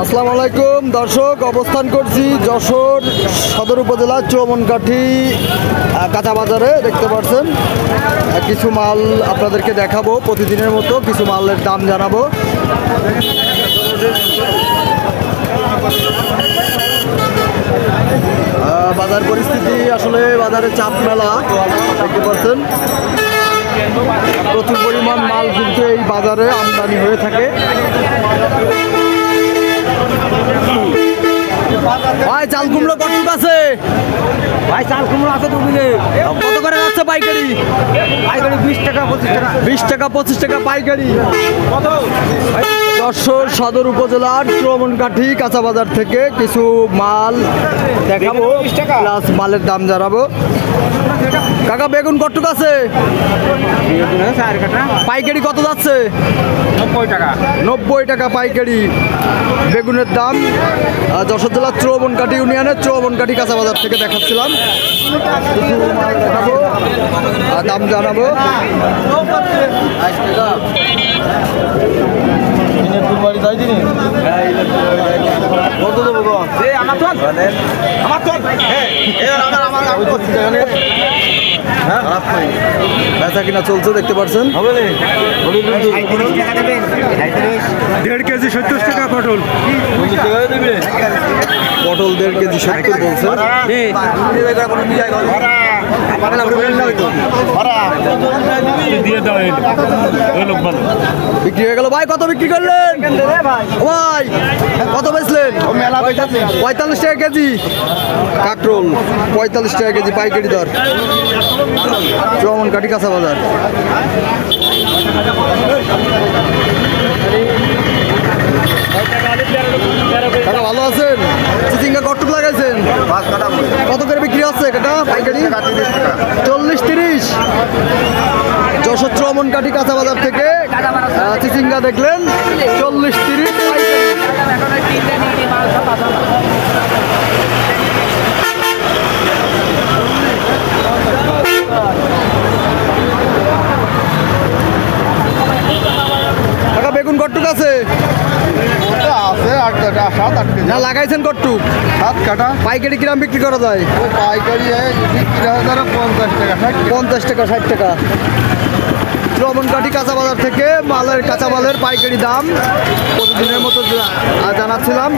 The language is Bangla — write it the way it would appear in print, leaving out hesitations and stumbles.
আসসালামু আলাইকুম দর্শক, অবস্থান করছি যশোর সদর উপজেলা চৌমনকাঠি কাঁচা বাজারে। দেখতে পাচ্ছেন কিছু মাল আপনাদেরকে দেখাবো, প্রতিদিনের মতো কিছু মালের দাম জানাবো। বাজার পরিস্থিতি আসলে বাজারে চাপ মেলা, দেখতে পাচ্ছেন প্রচুর পরিমাণ মাল কিন্তু এই বাজারে আমদানি হয়ে থাকে। ভাই চাল কুমড়ো কত আছে? ভাই চাল কুমড়ো আছে 2 কিলো। কত করে যাচ্ছে পাইকারি? পাইকারি 20 টাকা 25 টাকা। 20 টাকা 25 টাকা পাইকারি। কত? যশোর সদর উপজেলার চৌমনকাঠি কাঁচা বাজার থেকে কিছু মাল দেখাবো, প্লাস মালের দাম জানাবো। কাকা বেগুন কতটুকু আছে? পাইকারি কত যাচ্ছে? 90 টাকা। 90 টাকা পাইকারি বেগুনের দাম। যশোর জেলার চৌমনকাঠি ইউনিয়নের চৌমনকাঠি কাঁচা বাজার থেকে দেখাচ্ছিলাম। কিছু মাল দেখাবো, দাম জানাবো। কত দেবো গো? বেচা কিনা চলছে, দেখতে পাচ্ছেন। 1.5 কেজি 70 টাকা পটল। পটল 1.5 কেজি 70 বলছে। বিক্রি হয়ে গেল। ভাই কত বিক্রি করলেন? ভাই কত বেচলেন? 45 টাকা কেজি কাকরোল, 45 টাকা কেজি পাইকারি দর, চৌমনকাঠি কাঁচা বাজার। কাকা ভালো আছেন? চিচিঙ্গা কটুক লাগাইছেন? কত করে বিক্রি হচ্ছে কাকা পাইকারি? 40-30। যশোর চৌমনকাঠি কাঁচা বাজার থেকে চিচিঙ্গা দেখলেন 40-30 কাকা। বেগুন কটুক আছে? না লাগাইছেন কটুক? 7 কাটা। পাইকারি কিরাম বিক্রি করা যায়? পাইকারি 50 টাকা 60 টাকা। চৌমনকাঠি কাঁচা বাজার থেকে কাঁচা মালের পাইকারি দাম প্রতিদিনের মতো জানাচ্ছিলাম।